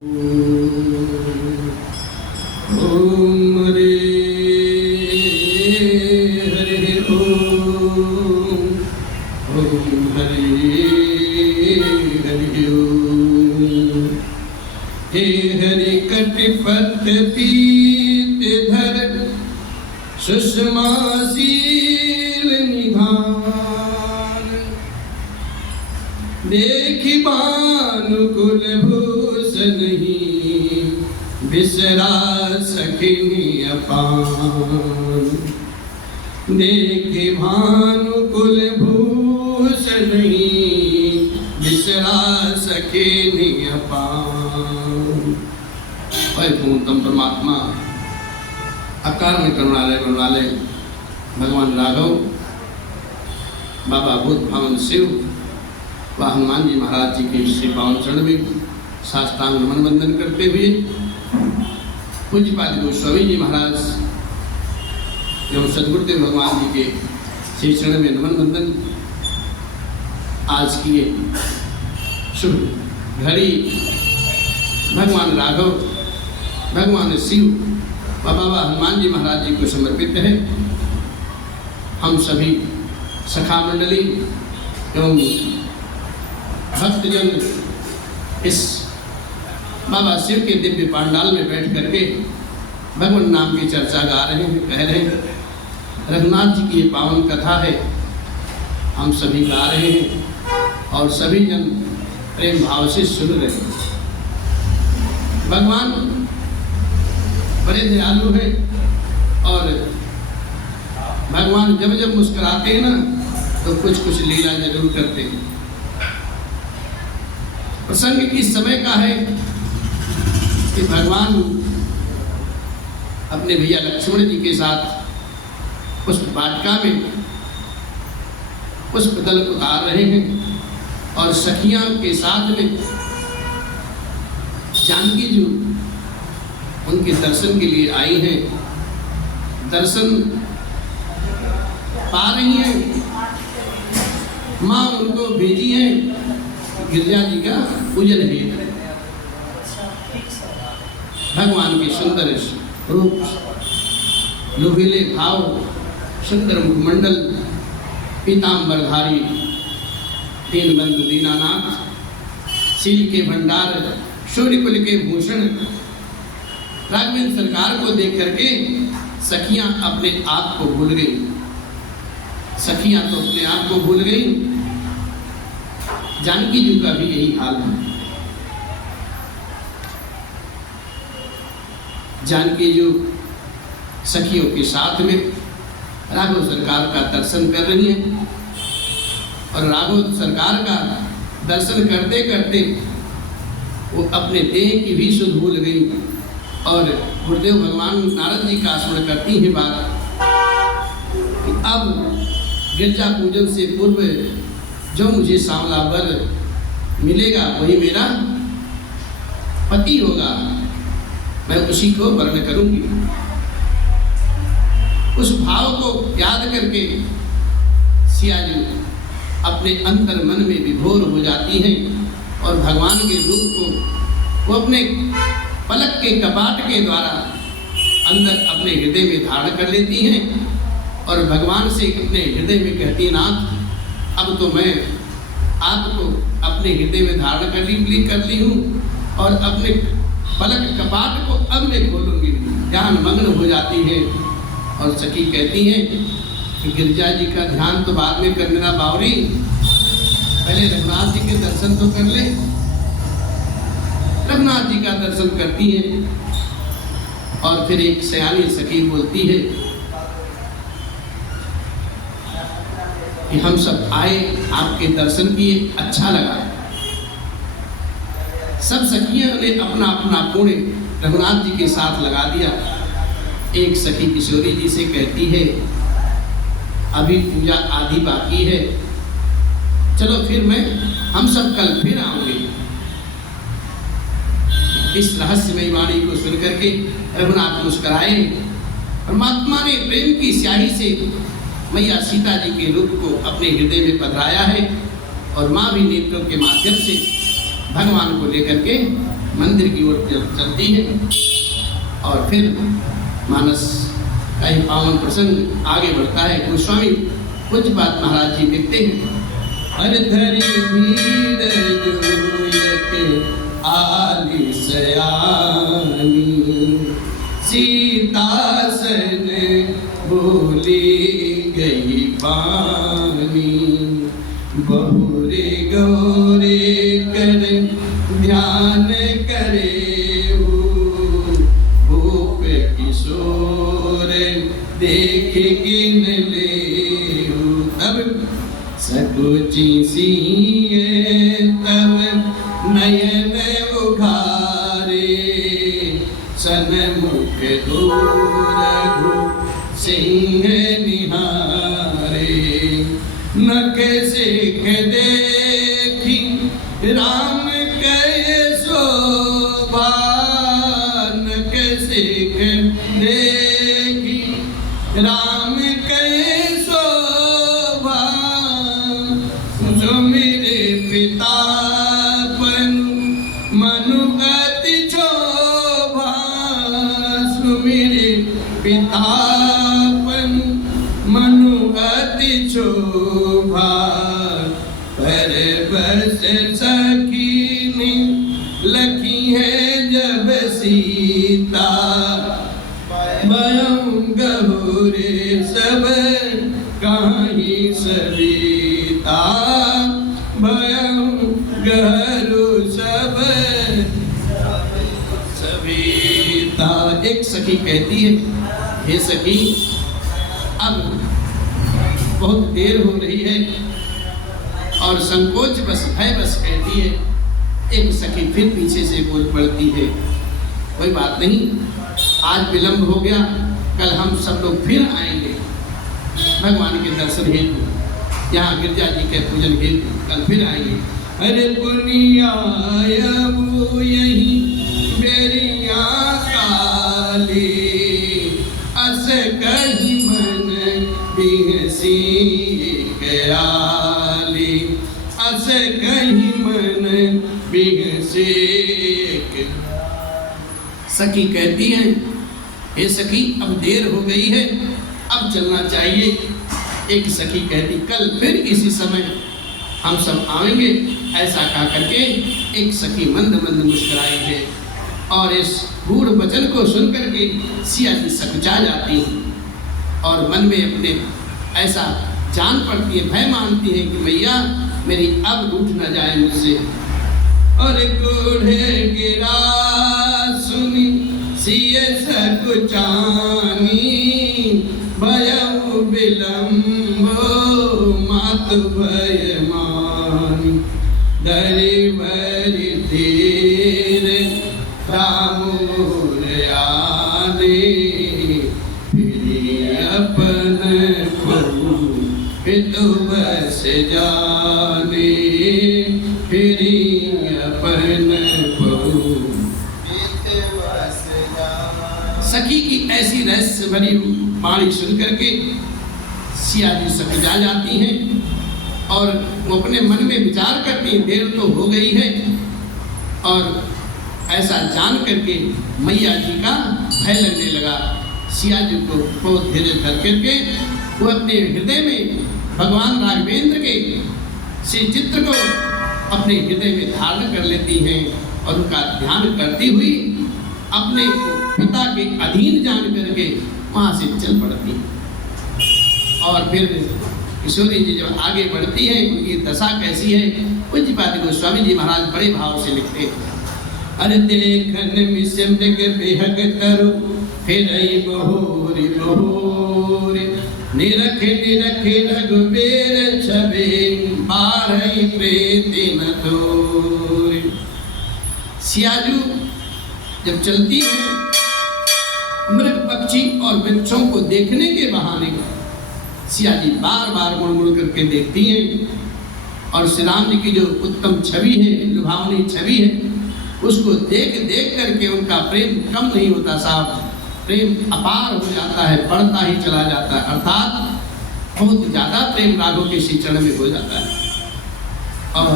ओम हरे हरे ओम हरे हरे ओम। हे हरि कटिपथ पीत धर सुषमा शील निधान। देखि भानुकुल भूषण ही बिसरा सखिनी अपान। देखि भानुकुल भूषण ही बिसरा सखिनी अपान। पूर्णतम परमात्मा आकार में करुणालय करुणालय भगवान राघव, बाबा भूत भावन शिव व हनुमान जी महाराज जी के श्री पावन चरण में साष्टांग नमन वंदन करते हुए पूज्यपाद गोस्वामी जी महाराज एवं सद्गुरुदेव भगवान जी के श्री चरण में नमन वंदन। आज की ये शुभ घड़ी भगवान राघव, भगवान शिव व बाबा हनुमान जी महाराज जी को समर्पित है। हम सभी सखा मंडली एवं भक्तजन इस बाबा शिव के दिव्य पांडाल में बैठ करके भगवान नाम की चर्चा गा रहे हैं, कह रहे हैं। रघुनाथ जी की ये पावन कथा है, हम सभी गा रहे हैं और सभी जन प्रेम भाव से सुन रहे हैं। भगवान बड़े दयालु हैं और भगवान जब जब मुस्कुराते हैं ना तो कुछ कुछ लीला जरूर करते हैं। प्रसंग इस समय का है कि भगवान अपने भैया लक्ष्मण जी के साथ पुष्प वाटिका में पुष्प दल उतार रहे हैं और सखियां के साथ में जानकी जी उनके दर्शन के लिए आई हैं। दर्शन पा रही हैं, माँ उनको भेजी है गिरजा जी का पूजन है। भगवान के सुंदर रूप, लुभीले भाव, सुंदर मुखमंडल, पीताम्बरधारी दीनबंधु दीनानाथ, शील के भंडार, शौर्यकुल के भूषण राघवेंद्र सरकार को देख करके सखियां अपने आप को भूल गई। सखियां तो अपने आप को भूल गई। जानकी जी का भी यही हाल है। जानकी जी सखियों के साथ में राघव सरकार का दर्शन कर रही हैं और राघव सरकार का दर्शन करते करते वो अपने देह की भी सुध भूल गई और गुरुदेव भगवान नारद जी का स्मरण करती हैं बात कि अब गिरजा पूजन से पूर्व जो मुझे सांवला वर मिलेगा वही मेरा पति होगा, मैं उसी को वर्ण करूंगी। उस भाव को याद करके सिया जी अपने अंतर मन में विभोर हो जाती हैं और भगवान के रूप को वो अपने पलक के कपाट के द्वारा अंदर अपने हृदय में धारण कर लेती हैं और भगवान से अपने हृदय में कहती हैं, नाथ अब तो मैं आपको अपने हृदय में धारण कर ली हूँ और अपने पलक कपाट को अब मैं खोलूंगी। ध्यान मग्न हो जाती है और सखी कहती हैं कि गिरजा जी का ध्यान तो बाद में कर लेना बावरी, पहले रघुनाथ जी के दर्शन तो कर ले। रघुनाथ जी का दर्शन करती है और फिर एक सयानी सखी बोलती है कि हम सब आए, आपके दर्शन किए, अच्छा लगा। सब सखियों ने अपना अपना पुण्य रघुनाथ जी के साथ लगा दिया। एक सखी किशोरी जी से कहती है अभी पूजा आधी बाकी है, चलो फिर हम सब कल फिर आएंगे। इस रहस्यमयी वाणी को सुन करके रघुनाथ मुस्कुराए। परमात्मा ने प्रेम की स्याही से मैया सीता जी के रूप को अपने हृदय में पधराया है और माँ भी नेत्रों के माध्यम से भगवान को लेकर के मंदिर की ओर चलती है। और फिर मानस का ही पावन प्रसंग आगे बढ़ता है। गोस्वामी पूज्यपाद महाराज जी लिखते हैं, हर धरी भीड़ जोयक आली सयानी, सीतासन बोली गई पानी, बहुरे गौरे कर ध्यान करे, भूप किशोर देख गिन ले, तब सकुची सिए तब नयन उघारे, सन्मुख दूर सिंह निहारे, नख सिख देखी राम कै शोभा, नख सिख देखी राम कै शोभा, जो मेरे पिता मनु अति शोभा, सुमिरे पितापन मनु अति शोभा, पर बस सखी लखी है जब सीता, भयं गहुरे सब कहीं सविता, भयं गहरु सब सविता। एक सखी कहती है, हे सखी अब बहुत देर हो रही है, और संकोच बस भय बस कहती है। एक सखी फिर पीछे से बोल पड़ती है, कोई बात नहीं, आज विलंब हो गया, कल हम सब लोग फिर आएंगे भगवान के दर्शन हेतु, यहाँ गिरजा जी के पूजन हेतु कल फिर आएंगे। अरे पुनिया यही बेरिया काली, अस कही मन बिहसी गयाली, अस कही मन बिहसी। सखी कहती है, हे सखी अब देर हो गई है, अब चलना चाहिए। एक सखी कहती, कल फिर इसी समय हम सब आएंगे। ऐसा कहा करके एक सखी मंद मंद मुस्कुराई है, और इस गूढ़ वचन को सुन करके सिया जी सकुचा जाती है, और मन में अपने ऐसा जान पड़ती है, भय मानती है कि मैया मेरी अब रूठ न जाए मुझसे। और गूढ़े गिरा सुनी सिय सकुचानी, भयउ विलम्बो मात भय मानी, डरि भरि धीर रामोर आने, फिर अपन प्रभु हितु बस जाने, फिर अपन प्रभु हितु बस जाने। सखी की ऐसी रहस्य भरी वाणी सुन करके सिया जी सकुचा जाती हैं, और वो अपने मन में विचार करती हैं, देर तो हो गई है, और ऐसा जान करके मैया जी का भय लगने लगा। सिया जी को बहुत धीरे धर करके वो अपने हृदय में भगवान राघवेंद्र के श्री चित्र को अपने हृदय में धारण कर लेती हैं, और उनका ध्यान करती हुई अपने पिता के अधीन जान करके वहाँ से चल पड़ती हैं। और फिर किशोरी जी जब आगे बढ़ती है, उनकी दशा कैसी है, पूज्यपाद गोस्वामी जी महाराज बड़े भाव से लिखते हैं। अरे देखन मिश्र मृग बेहक तरु, फिर बहोरी बहोरी, निरख निरख रघुबीर छबे, बारह प्रीति न तोरी। सियाजू जब चलती है, मृग पक्षी और वृक्षों को देखने के बहाने सिया जी बार बार मुड़ मुड़ करके देखती हैं, और श्री राम जी की जो उत्तम छवि है, लुभावनी छवि है, उसको देख देख करके उनका प्रेम कम नहीं होता साहब, प्रेम अपार हो जाता है, बढ़ता ही चला जाता है, अर्थात बहुत ज़्यादा प्रेम राघव के श्री चरण में हो जाता है। और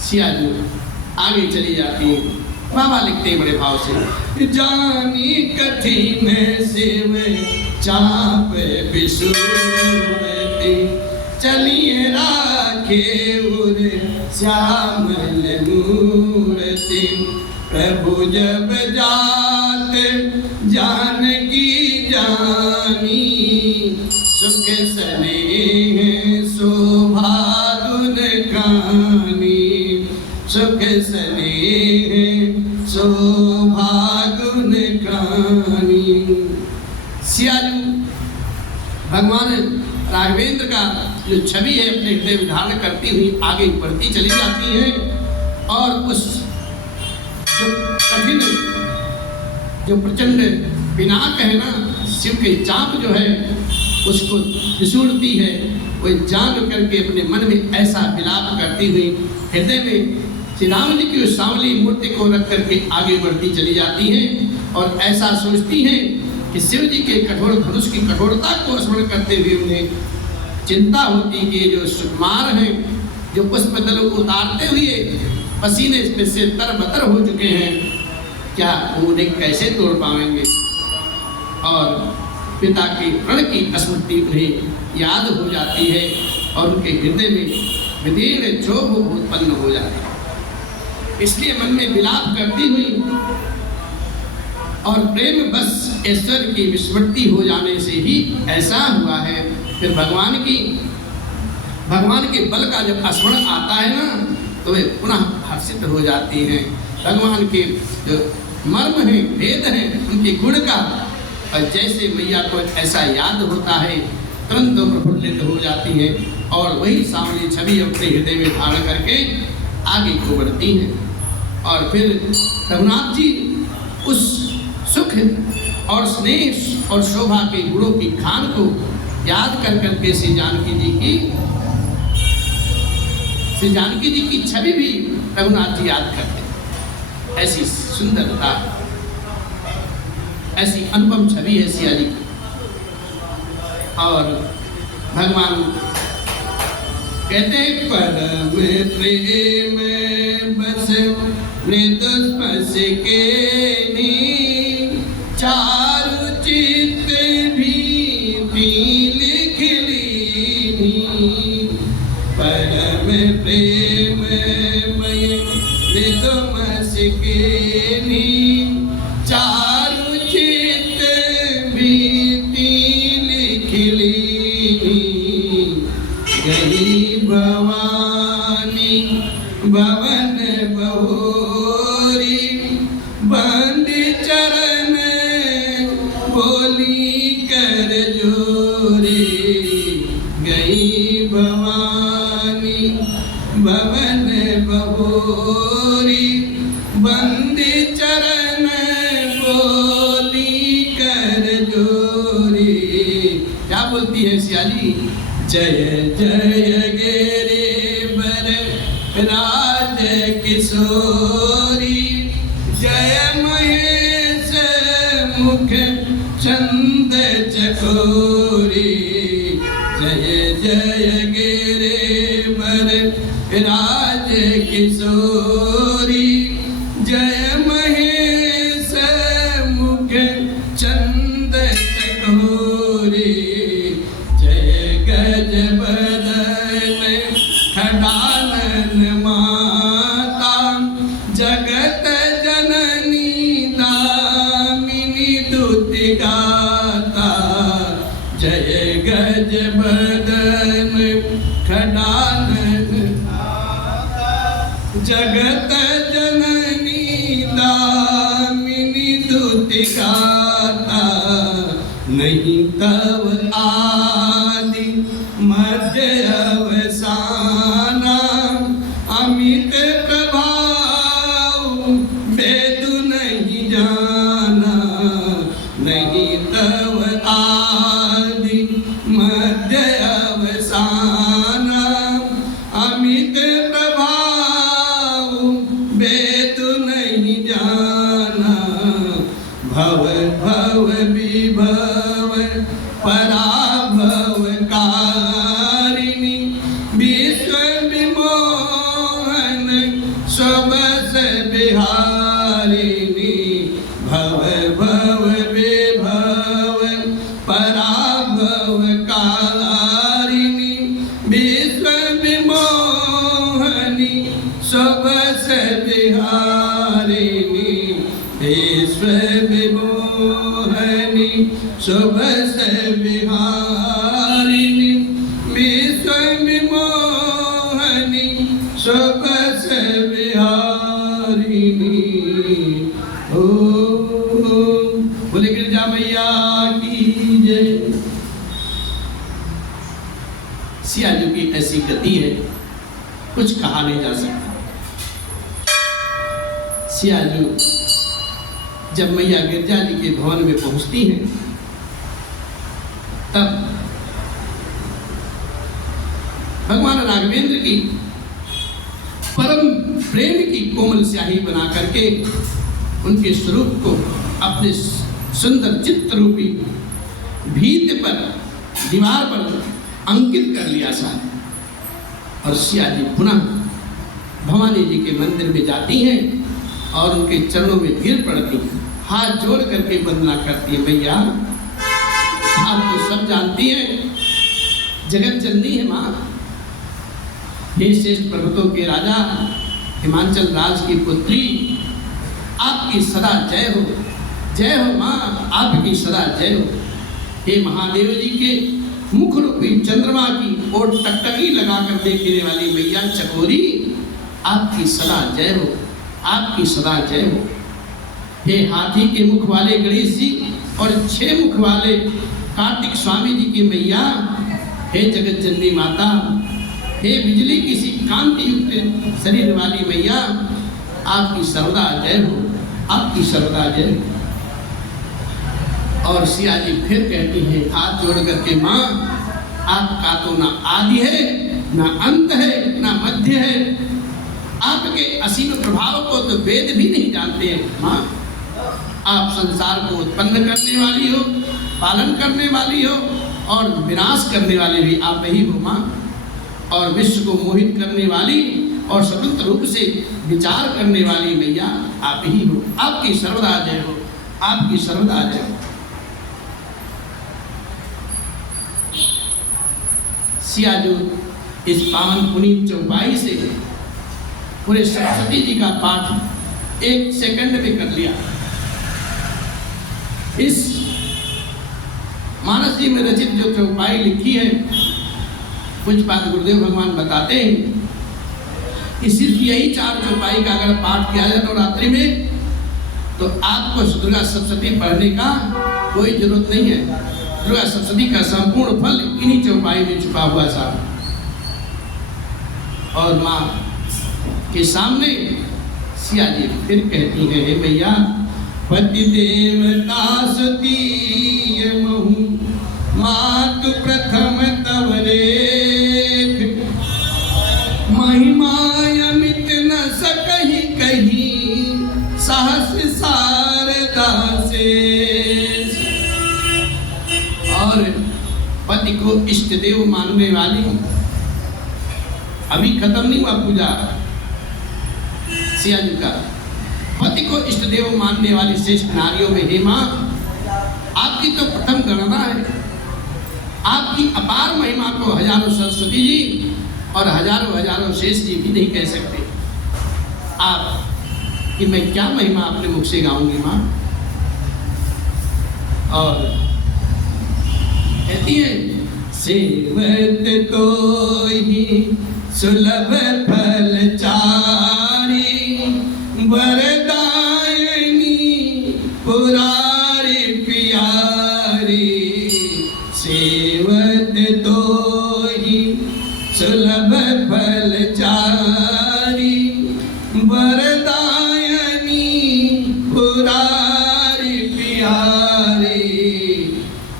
सिया जी आगे चली जाती है, बाबा लिखते हैं बड़े भाव से, जानी कठिन शिव चाप बिसुरती, चलिए राखे उर श्यामल मूर्ति, प्रभु जब जात जानकी जानी, सुख स्नेह शोभा गुण गानी, सुख स्नेह शोभा गुण गानी। सियाजू भगवान राघवेंद्र का जो छवि है अपने हृदय में धारण करती हुई आगे बढ़ती चली जाती है, और उस जो कठिन जो प्रचंड पिनाक है ना, शिव के चाप जो है उसको निसूरती है, वो जान करके अपने मन में ऐसा विलाप करती हुई हृदय में श्री राम जी की उस सांवली मूर्ति को रख करके आगे बढ़ती चली जाती हैं, और ऐसा सोचती हैं कि शिव जी के कठोर धनुष की कठोरता को स्मरण करते हुए उन्हें चिंता होती कि जो सुकुमार हैं, जो पुष्प दल उतारते हुए पसीने से तरबतर हो चुके हैं, क्या वो उन्हें कैसे तोड़ पाएंगे। और पिता के प्रण की स्मृति उन्हें याद हो जाती है और उनके हृदय में विदीर्ण क्षोभ उत्पन्न हो जाता है। इसलिए मन में विलाप करती हुई और प्रेम बस ईश्वर की विस्मृति हो जाने से ही ऐसा हुआ है। फिर भगवान के बल का जब स्मरण आता है ना, तो वे पुनः हर्षित हो जाती हैं। भगवान के जो मर्म हैं, भेद हैं, उनके गुण का, और जैसे मैया को ऐसा याद होता है तुरंत प्रफुल्लित हो जाती है और वही सामने छवि अपने हृदय में धारण करके आगे को बढ़ती हैं। और फिर रघुनाथ जी उस सुख और स्नेह और शोभा के गुणों की खान को याद कर करके श्री जानकी जी की छवि भी रघुनाथ जी याद करते हैं। ऐसी सुंदरता, ऐसी अनुपम छवि है सिया जी की। और भगवान कहते हैं परम प्रेम बस मृदुस्पर्श के नी, चारु चित्त भी लिख लीनी, परम प्रेम मय मृदुस्पर्श के नी, चारु चित्त भी लिख लीनी, गई भवानी भवन बहोरी, बंद चरण बोली कर जोरी, गई भवानी भवन बहोरी, बंद चरण बोली कर जोरी। क्या बोलती है सियाली? जय जय गिरि बर राज किशोरी, जय महेश मुख चंद चकोरी, जय जय गिरि बर राज किशोरी, जय महेश मुख चंद चकोरी, जय गज बदन खडानन माता, जगत जननी दामिनी दुति गाता, जय गज बदन खडानन जगत जननी दामिनी दुति गाता, नहीं तब आदि मध्य अवसाना, अमित प्रभाव वेदु नहीं जाना, नहीं तब आदि मध्य अवसाना, अमित प्रभाव वेदु नहीं जाना, भव भव विभव पराभव कारिणी, विश्व विमोहन सबस बिहारिणी, विश्व विमोहनी शुभ से विहारिणी, विश्व विमोहनी शुभ से विहारिणी। ओ बोले गिरजा मैया की जय। सियाजू की ऐसी गति है, कुछ कहा नहीं जा सकता। सियाजू जब मैया गिरजा जी के भवन में पहुंचती हैं, तब भगवान राघवेंद्र की परम प्रेम की कोमल स्याही बना करके उनके स्वरूप को अपने सुंदर चित्र रूपी भीत पर, दीवार पर अंकित कर लिया साहब। और सिया जी पुनः भवानी जी के मंदिर में जाती हैं और उनके चरणों में गिर पड़ती हैं, हाथ जोड़ करके वंदना करती है। भैया आप तो सब जानती हैं, जगत जननी है माँ, हे श्रेष्ठ पर्वतों के राजा, हिमाचल राज की पुत्री, आपकी सदा जय हो, जय हो माँ, आपकी सदा जय हो। हे महादेव जी के मुख रूपी चंद्रमा की ओर टकटकी लगाकर देखने वाली मैया चकोरी, आपकी सदा जय हो, आपकी सदा जय हो। हे हाथी के मुख वाले गणेश जी और 6 मुख वाले कार्तिक स्वामी जी की मैया, हे जगत जननी माता, हे बिजली किसी कांति युक्त शरीर वाली मैया, आपकी सर्वदा जय हो, आपकी सर्वदा जय हो। और सिया जी फिर कहती हैं हाथ जोड़ करके, माँ आपका तो ना आदि है, ना अंत है, ना मध्य है, आपके असीम प्रभाव को तो वेद भी नहीं जानते हैं। माँ आप संसार को उत्पन्न करने वाली हो, पालन करने वाली हो और विनाश करने वाली भी आप ही हो माँ। और विश्व को मोहित करने वाली और स्वतंत्र रूप से विचार करने वाली मैया आप ही हो, आपकी सर्वदा जय हो, आपकी सर्वदा जय हो। सियाजू इस पावन पुनीत चौपाई से पूरे सरस्वती जी का पाठ 1 सेकंड में कर लिया। इस मानस जी में रचित जो चौपाई लिखी है, पूज्यपाद गुरुदेव भगवान बताते हैं कि सिर्फ यही 4 चौपाई का अगर पाठ किया जाए नवरात्रि में, तो आपको दुर्गा सप्तशती पढ़ने का कोई जरूरत नहीं है। दुर्गा सप्तशती का संपूर्ण फल इन्हीं चौपाई में छुपा हुआ साहब। और माँ के सामने सिया जी फिर कहती है, हे भैया पति देवता सती महु, मातु प्रथम तव रेख, महिमा अमित न सकहि कही, सहस शारदा से। और पति को इष्ट देव मानने वाली, अभी खत्म नहीं हुआ पूजा सिया जी का, पति को इष्ट देव मानने वाली श्रेष्ठ नारियों में हे माँ, आपकी तो प्रथम गणना है। आपकी अपार महिमा को हजारों सरस्वती जी और हजारों हजारों शेष जी भी नहीं कह सकते। आप कि मैं क्या महिमा अपने मुख से गाऊंगी माँ। और कहती है, सेवत को ही सुलभ फल चारी, वरदायनी पुरारी प्यारी, सेवत तो ही सुलभ फल चारी, वरदायनी पुरारी प्यारी।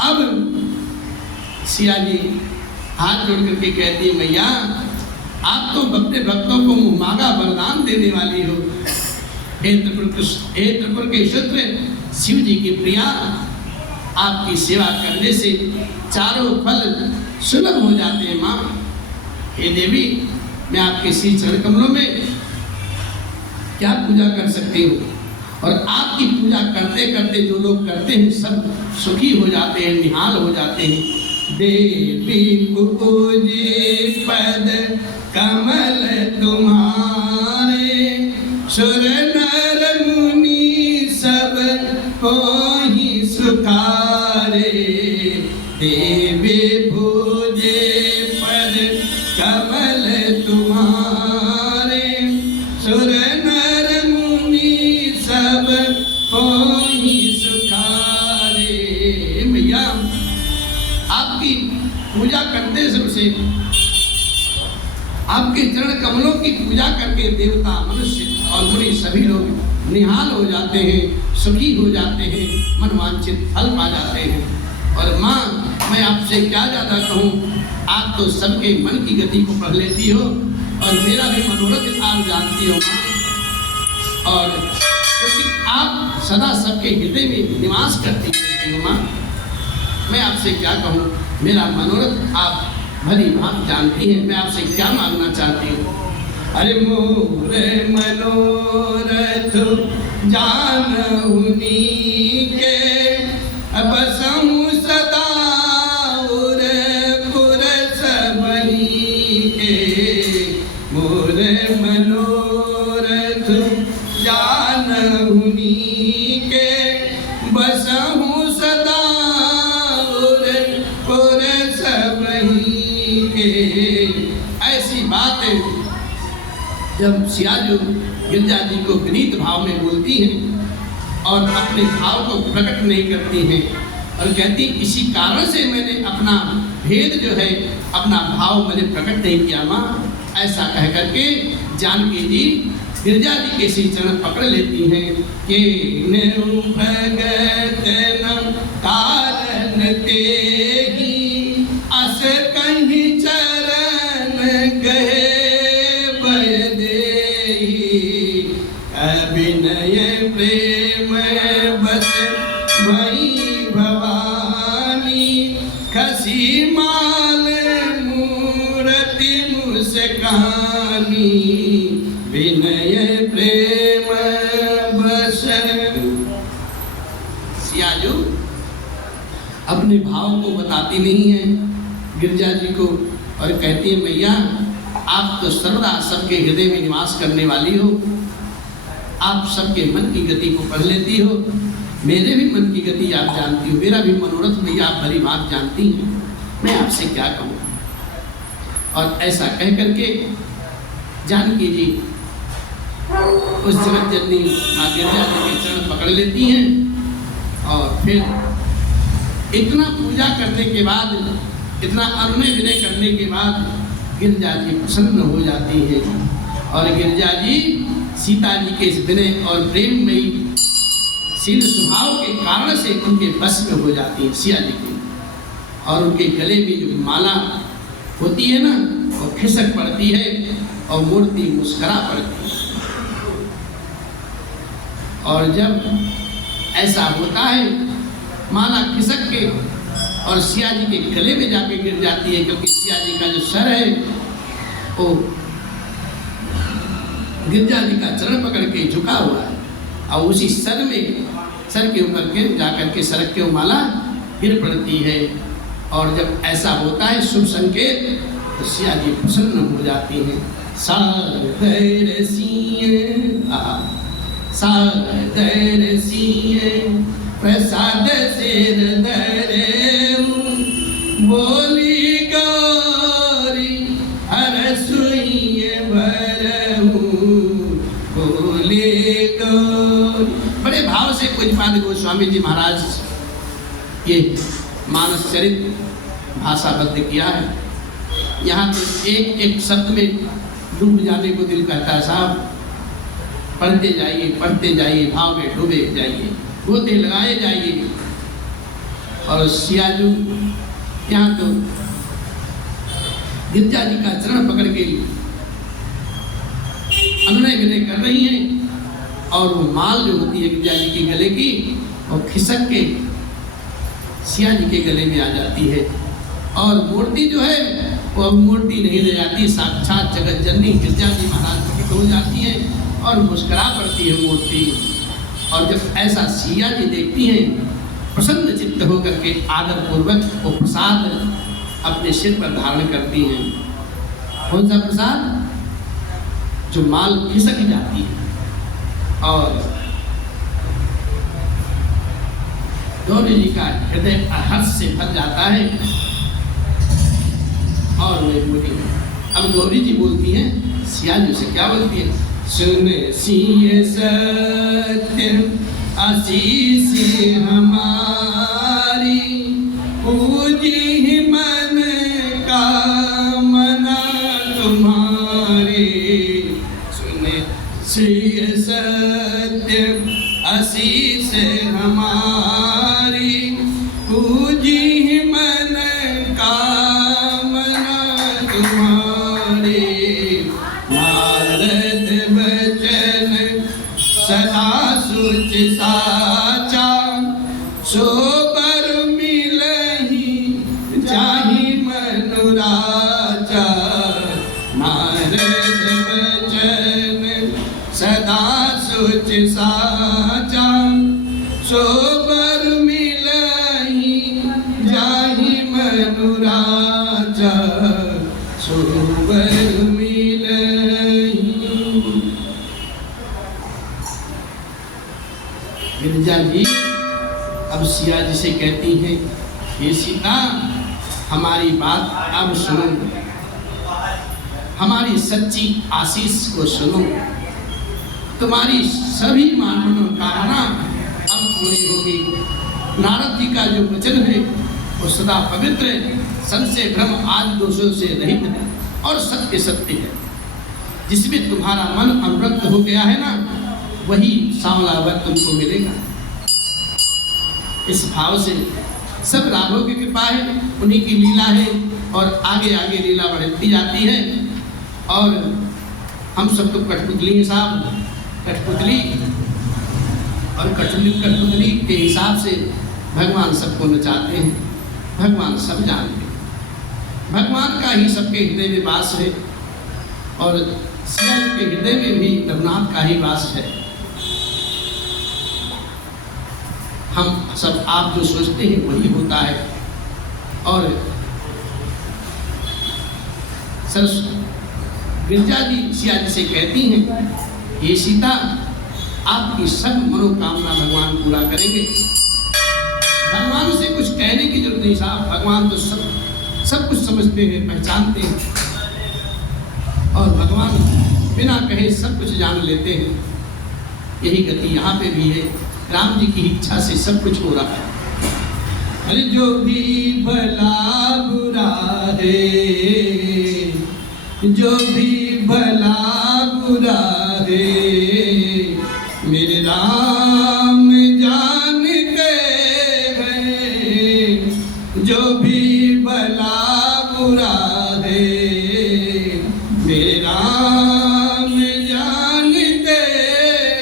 अब सिया जी हाथ जोड़ करके कहती है, मैया आप तो अपने भक्तों को मुहमांगा वरदान देने वाली हो। हे त्रिपुर के शत्रु शिव जी की प्रिया, आपकी सेवा करने से चारों फल सुलभ हो जाते हैं माँ। हे देवी, मैं आपके श्री चरण कमलों में क्या पूजा कर सकती हूँ। और आपकी पूजा करते करते जो लोग करते हैं सब सुखी हो जाते हैं, निहाल हो जाते हैं। देवी पूजे पद कमल तुम्हारे, सुर नर मुनि सब रेशम से आपके चरण कमलों की पूजा करके देवता, मनुष्य और मुनि सभी लोग निहाल हो जाते हैं, सुखी हो जाते हैं, मनवांछित फल पा जाते हैं। और माँ, मैं आपसे क्या ज़्यादा कहूँ, आप तो सबके मन की गति को पढ़ लेती हो और मेरा भी मनोरथ आप जानती हो माँ। और क्योंकि आप सदा सबके हृदय में निवास करती हो माँ, मैं आपसे क्या कहूँ, मेरा मनोरथ आप भली भांति जानती है। मैं आपसे क्या मांगना चाहती हूँ। अरे मोरे मनोरथ जानहुनी के, बसहु सदा उरपुर सबही के। मोरे मनोरथ जानहुनी के, बसहु सदा उरपुर सबही। ऐसी बात है जब सियाजू गिरजा जी को विनीत भाव में बोलती हैं और अपने भाव को प्रकट नहीं करती हैं और कहती इसी कारण से मैंने अपना भेद जो है, अपना भाव मैंने प्रकट नहीं किया माँ। ऐसा कह करके जानकी जी गिरजा जी के श्री चरण पकड़ लेती हैं कि भगत न कारण तेहि, अस कहीं चरण गए बय देहि। अभिनय प्रेम बस भई भवानी, खसी माल मूरति मुस्कानी। विनय प्रेम बस। सियाजू अपने भाव को बताती नहीं है गिरजा जी को और कहती है मैया, आप तो सर्वदा सबके हृदय में निवास करने वाली हो, आप सबके मन की गति को पढ़ लेती हो, मेरे भी मन की गति आप जानती हो, मेरा भी मनोरथ भैया आप भली बात जानती हैं, मैं आपसे क्या कहूँ। और ऐसा कह करके जानकी जी उस जगत जननी माँ गिरजा जी के चरण पकड़ लेती हैं और फिर इतना पूजा करने के बाद, इतना अनुनय विनय करने के बाद गिरजा जी प्रसन्न हो जाती है और गिरजा जी सीता जी के इस विनय और प्रेम में शील स्वभाव के कारण से उनके बस में हो जाती है सिया जी की। और उनके गले में जो माला होती है ना, वो खिसक पड़ती है और मूर्ति मुस्करा पड़ती है। और जब ऐसा होता है, माला खिसक के और सिया जी के गले में जाके गिर जाती है, क्योंकि सिया जी का जो सर है वो गिरजा जी का चरण पकड़ के झुका हुआ है और उसी सर में, सर के ऊपर के जाकर के सरक के वो माला गिर पड़ती है। और जब ऐसा होता है शुभ संकेत, तो सिया जी प्रसन्न हो जाती हैं। सादर सिए प्रसाद सिर धरे, बोली गौरी हर सुइए भरहु, बोली गौरी। बड़े भाव से पूज्यपाद गोस्वामी जी महाराज ये मानस चरित भाषाबद्ध किया है। यहाँ तो एक एक शब्द में डूब जाने को दिल करता है साहब। पढ़ते जाइए, भाव में डूबे जाइए, गोते लगाए जाइए। और सियाजू यहाँ तो गिरजा जी का चरण पकड़ के अनुनय विनय कर रही हैं और वो माल जो होती है गिरजा जी के गले की, वो खिसक के सिया जी के गले में आ जाती है। और मूर्ति जो है वो अब मूर्ति नहीं रह जाती, साक्षात जगत जननी गिरजा जी महाराज प्रकट हो जाती है और मुस्कुरा पड़ती है मूर्ति। और जब ऐसा सिया जी देखती हैं, प्रसन्न चित्त होकर के आदर पूर्वक वो प्रसाद अपने सिर पर धारण करती हैं। कौन सा प्रसाद? जो माल खिसक जाती है। और गौरी जी का हृदय हर्ष से भर जाता है और वे बोली। अब गौरी जी बोलती हैं, सिया जी से क्या बोलती है? सुन सिय सत्य आशीष हमारी, पूजी मन का शीश हमारी पूजी मन कामना तुम्हारी। नारद बचन सदा सुच साचा सोबर मिलहि जाहि मनुराजा। नारद बचन सदा सुच साचा सोबर मिलहि जाहि मनुराजा। सोबर मिलहि। गिरिजा जी अब सिया जी से कहती हैं, हे सीता हमारी बात अब सुनो, हमारी सच्ची आशीष को सुनो। तुम्हारी सभी मनोकामना अब पूरी होगी। नारद जी का जो वचन है वो सदा पवित्र है, संशय भ्रम आदि दोषों से रहित है और सत्य सत्य है। जिसमें तुम्हारा मन अनुरक्त हो गया है ना, वही सांवला वर तुमको मिलेगा। इस भाव से सब राघव की कृपा है, उन्हीं की लीला है और आगे आगे लीला बढ़ती जाती है। और हम सब तो कठपुतली हैं साहब, कठपुतली और कठपुतली के हिसाब से भगवान सबको नचाते हैं। भगवान सब जानते हैं, भगवान का ही सबके हृदय में वास है और सिया के हृदय में भी रघुनाथ का ही वास है। हम सब आप जो सोचते हैं वही होता है। और गिरिजा जी सिया जी से कहती हैं, ये सीता आपकी सब मनोकामना भगवान पूरा करेंगे। भगवान से कुछ कहने की जरूरत नहीं साहब, भगवान तो सब कुछ समझते हैं, पहचानते हैं और भगवान बिना कहे सब कुछ जान लेते हैं। यही गति यहाँ पे भी है, राम जी की इच्छा से सब कुछ हो रहा है। अरे जो भी भला बुरा है, जो भी भला बुरा है, मेरे राम जानते हैं। जो भी भला बुरा है, मेरे राम जानते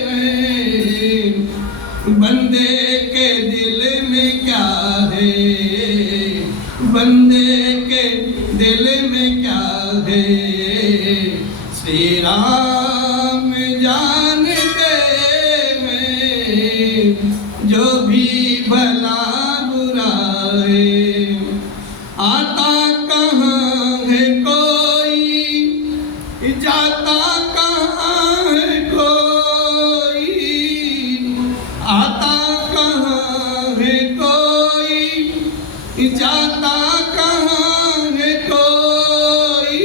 हैं। बंदे के दिल में क्या है, बंदे के दिल में क्या है, श्री राम जानते हैं। जो भी भला बुरा है, आता कहाँ है कोई, जाता कहाँ है कोई, आता कहाँ है कोई, जाता कहाँ है कोई।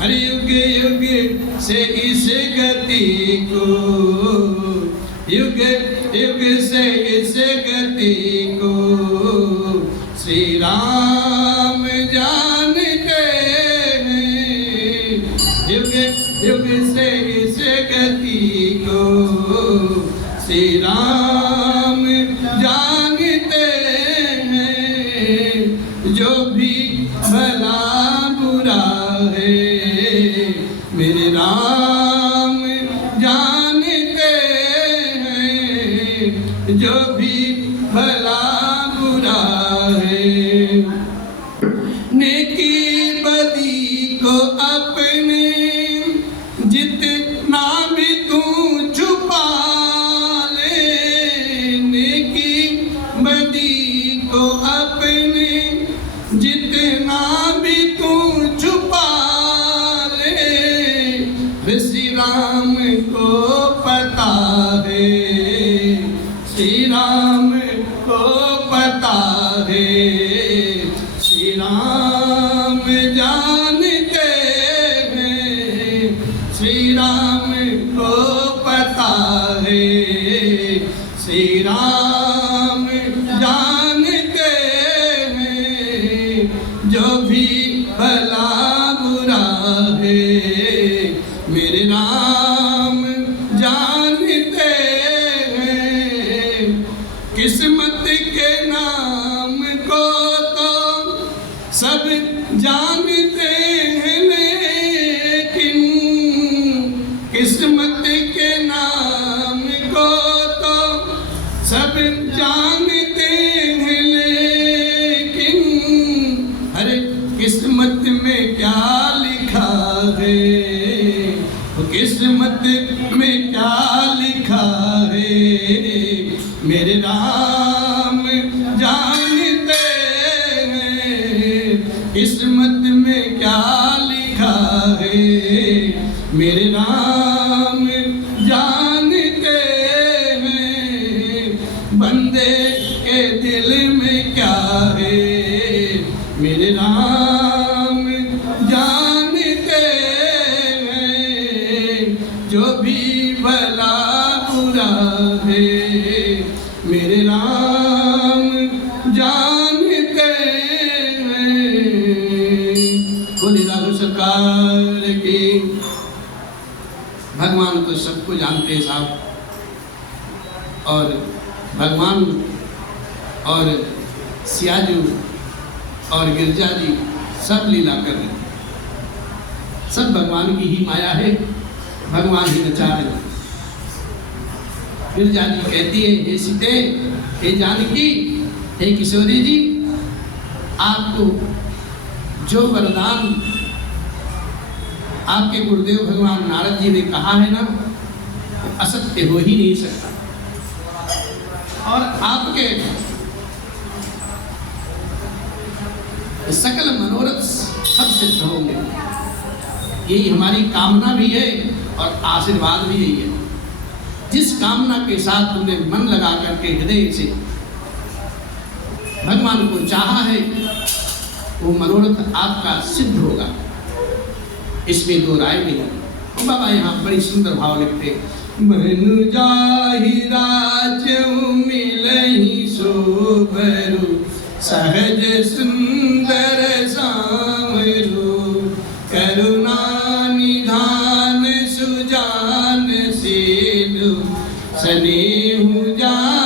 हर युग युग से इस गति को, युग युग से इस गति को श्री राम जानते हैं। युग युग से इस गति को श्री राम जानते हैं। जो भी भला बुरा है, मेरे राम जानते हैं। जो भी भला बुरा है, नेकी बदी को अपने जितना भी तू छुपा ले, नेकी बदी को अपने जितना भी तू छुपा ले। श्री राम को पता है, श्री राम को पता है, श्री राम जानते हैं। श्री राम को पता है, श्री राम जानते हैं। जो भी भला बुरा है, मेरे राम जानते हैं। किस्मत के नाम को तो सब जानते हैं, लेकिन किस्मत के नाम को तो सब जानते हैं, लेकिन अरे किस्मत में क्या लिखा है, किस्मत में क्या लिखा है, मेरे राम जानते हैं। किस्मत में क्या लिखा है, मेरे राम जानते हैं। बंदे के दिल में क्या है, मेरे राम जानते हैं। जो भी भला बुरा है, मेरे राम जानते हैं। बोले राघव सरकार की। भगवान तो सबको जानते हैं साहब, और भगवान और सियाजू और गिरजा जी सब लीला कर रहे हैं। सब भगवान की ही माया है, भगवान ही नचा है। गिरजा जी कहती है, हे सीते, हे जानकी, हे किशोरी जी, आपको जो वरदान आपके गुरुदेव भगवान नारद जी ने कहा है ना, वो असत्य हो ही नहीं सकता, और आपके सकल मनोरथ सब सिद्ध होंगे। यही हमारी कामना भी है और आशीर्वाद भी यही है। जिस कामना के साथ तुमने मन लगा करके हृदय से भगवान को चाहा है, वो मनोरथ आपका सिद्ध होगा, इसमें दो राय नहीं है। बाबा यहाँ बड़ी सुंदर भाव लिखते, मनु जाहि राज्य मिलहि शोभरु, सहज सुंदर सामरु, करुणा निधान सुजान शीलु, सने